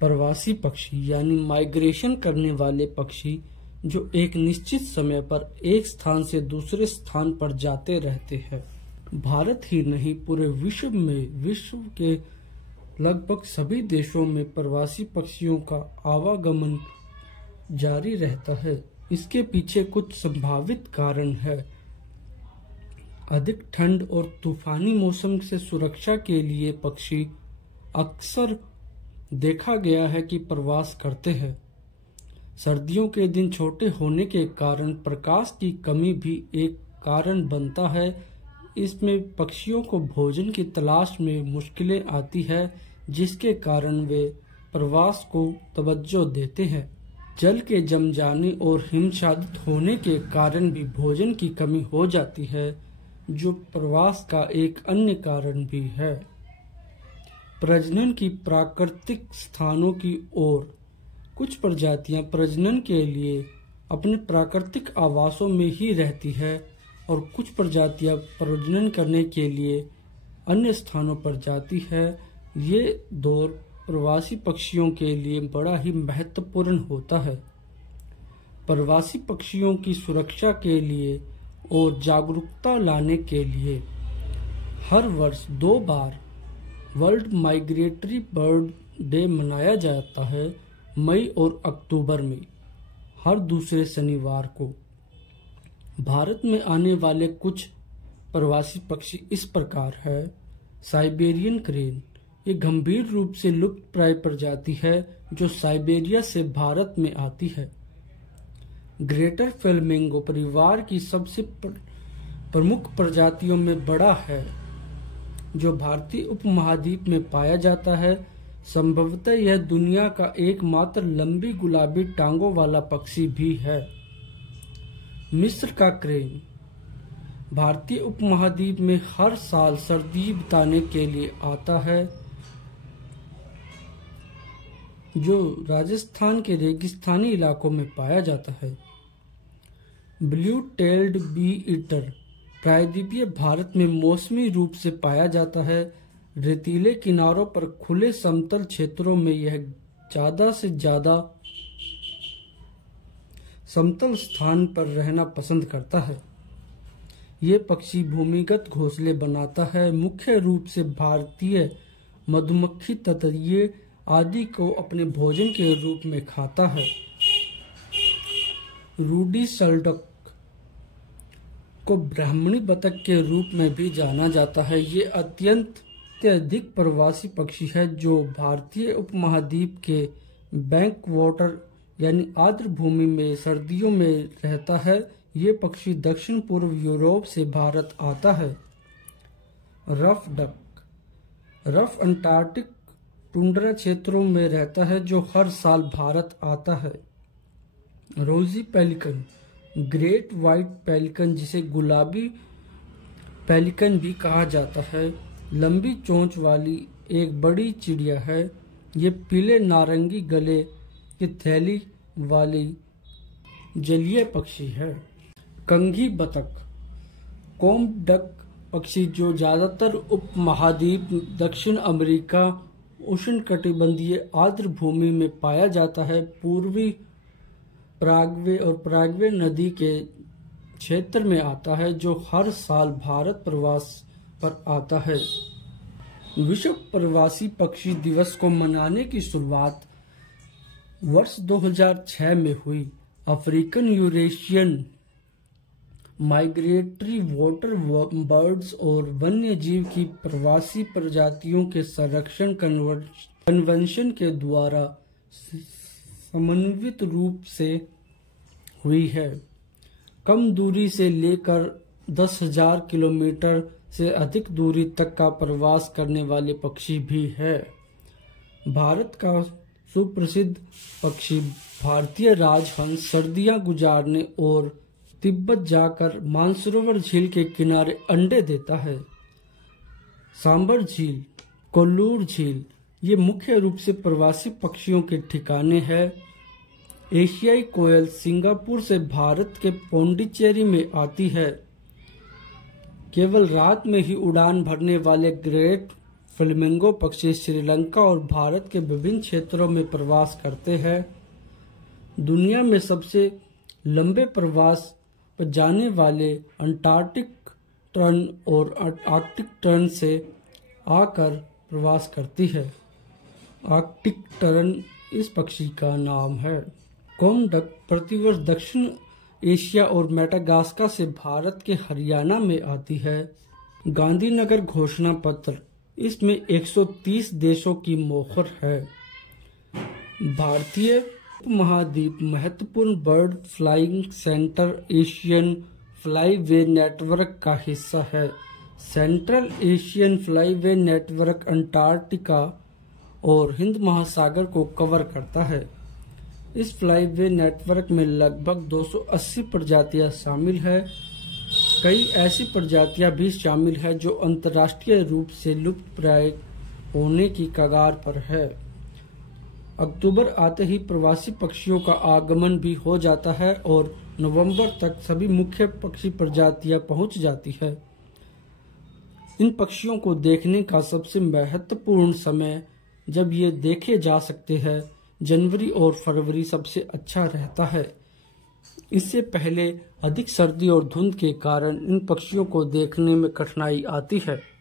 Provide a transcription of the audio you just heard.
प्रवासी पक्षी यानी माइग्रेशन करने वाले पक्षी जो एक निश्चित समय पर एक स्थान से दूसरे स्थान पर जाते रहते हैं। भारत ही नहीं पूरे विश्व में विश्व के लगभग सभी देशों में प्रवासी पक्षियों का आवागमन जारी रहता है। इसके पीछे कुछ संभावित कारण है। अधिक ठंड और तूफानी मौसम से सुरक्षा के लिए पक्षी अक्सर देखा गया है कि प्रवास करते हैं। सर्दियों के दिन छोटे होने के कारण प्रकाश की कमी भी एक कारण बनता है। इसमें पक्षियों को भोजन की तलाश में मुश्किलें आती है, जिसके कारण वे प्रवास को तवज्जो देते हैं। जल के जम जाने और हिमच्छादित होने के कारण भी भोजन की कमी हो जाती है, जो प्रवास का एक अन्य कारण भी है। प्रजनन की प्राकृतिक स्थानों की ओर कुछ प्रजातियां प्रजनन के लिए अपने प्राकृतिक आवासों में ही रहती है और कुछ प्रजातियां प्रजनन करने के लिए अन्य स्थानों पर जाती है। ये दौर प्रवासी पक्षियों के लिए बड़ा ही महत्वपूर्ण होता है। प्रवासी पक्षियों की सुरक्षा के लिए और जागरूकता लाने के लिए हर वर्ष 2 बार वर्ल्ड माइग्रेटरी बर्ड डे मनाया जाता है, मई और अक्टूबर में हर दूसरे शनिवार को। भारत में आने वाले कुछ प्रवासी पक्षी इस प्रकार है। साइबेरियन क्रेन, ये गंभीर रूप से लुप्तप्राय प्रजाति है जो साइबेरिया से भारत में आती है। ग्रेटर फ्लेमिंगो परिवार की सबसे प्रमुख प्रजातियों में बड़ा है, जो भारतीय उपमहाद्वीप में पाया जाता है। संभवतः यह दुनिया का एकमात्र लंबी गुलाबी टांगों वाला पक्षी भी है। मिस्र का क्रेन भारतीय उपमहाद्वीप में हर साल सर्दी बिताने के लिए आता है, जो राजस्थान के रेगिस्तानी इलाकों में पाया जाता है। ब्लू टेल्ड बी ईटर प्रायद्वीपीय भारत में मौसमी रूप से पाया जाता है। रेतीले किनारों पर खुले समतल क्षेत्रों में यह ज्यादा से ज्यादा समतल स्थान पर रहना पसंद करता है। ये पक्षी भूमिगत घोंसले बनाता है, मुख्य रूप से भारतीय मधुमक्खी, ततैये आदि को अपने भोजन के रूप में खाता है। रूडी सल्डक को ब्राह्मणी बतख के रूप में भी जाना जाता है। ये अत्यधिक प्रवासी पक्षी है जो भारतीय उपमहाद्वीप के बैक वाटर यानी आर्द्र भूमि में सर्दियों में रहता है। ये पक्षी दक्षिण पूर्व यूरोप से भारत आता है। Rough duck rough Antarctic tundra क्षेत्रों में रहता है, जो हर साल भारत आता है। रोजी पेलिकन, ग्रेट व्हाइट पेलिकन जिसे गुलाबी पेलिकन भी कहा जाता है, लंबी चोंच वाली एक बड़ी चिड़िया है। ये पीले नारंगी गले की थैली वाली जलीय पक्षी है। कंघी बतख, कोम्ब डक पक्षी जो ज्यादातर उपमहाद्वीप, दक्षिण अमेरिका, उष्णकटिबंधीय आर्द्र भूमि में पाया जाता है। पूर्वी पराग्वे और पराग्वे नदी के क्षेत्र में आता है, जो हर साल भारत प्रवास पर आता है। विश्व प्रवासी पक्षी दिवस को मनाने की शुरुआत वर्ष 2006 में हुई। African Eurasian migratory water birds और वन्य जीव की प्रवासी प्रजातियों के संरक्षण कन्वेंशन के द्वारा समन्वित रूप से हुई है। कम दूरी से लेकर 10,000 किलोमीटर से अधिक दूरी तक का प्रवास करने वाले पक्षी भी है। भारत का सुप्रसिद्ध पक्षी भारतीय राजहंस सर्दियां गुजारने और तिब्बत जाकर मानसरोवर झील के किनारे अंडे देता है। सांबर झील, कोल्लूर झील ये मुख्य रूप से प्रवासी पक्षियों के ठिकाने हैं। एशियाई कोयल सिंगापुर से भारत के पौंडीचेरी में आती है। केवल रात में ही उड़ान भरने वाले ग्रेट फ्लेमिंगो पक्षी श्रीलंका और भारत के विभिन्न क्षेत्रों में प्रवास करते हैं। दुनिया में सबसे लंबे प्रवास पर जाने वाले अंटार्कटिक टर्न और आर्कटिक टर्न से आकर प्रवास करती है। आर्कटिक टर्न इस पक्षी का नाम है। कोमडक प्रतिवर्ष दक्षिण एशिया और मेडागास्कर से भारत के हरियाणा में आती है। गांधीनगर घोषणा पत्र, इसमें 130 देशों की मोहर है। भारतीय उपमहाद्वीप महत्वपूर्ण bird flying centre Asian flyway network का हिस्सा है। Central Asian flyway network Antarctica और हिंद महासागर को कवर करता है। इस फ्लाईवे नेटवर्क में लगभग 280 प्रजातियां शामिल है। कई ऐसी प्रजातियां भी शामिल है जो अंतर्राष्ट्रीय रूप से लुप्तप्राय होने की कगार पर है। अक्टूबर आते ही प्रवासी पक्षियों का आगमन भी हो जाता है और नवंबर तक सभी मुख्य पक्षी प्रजातियां पहुंच जाती है। इन पक्षियों को देखने का सबसे महत्वपूर्ण समय जब ये देखे जा सकते हैं, जनवरी और फरवरी सबसे अच्छा रहता है। इससे पहले अधिक सर्दी और धुंध के कारण इन पक्षियों को देखने में कठिनाई आती है।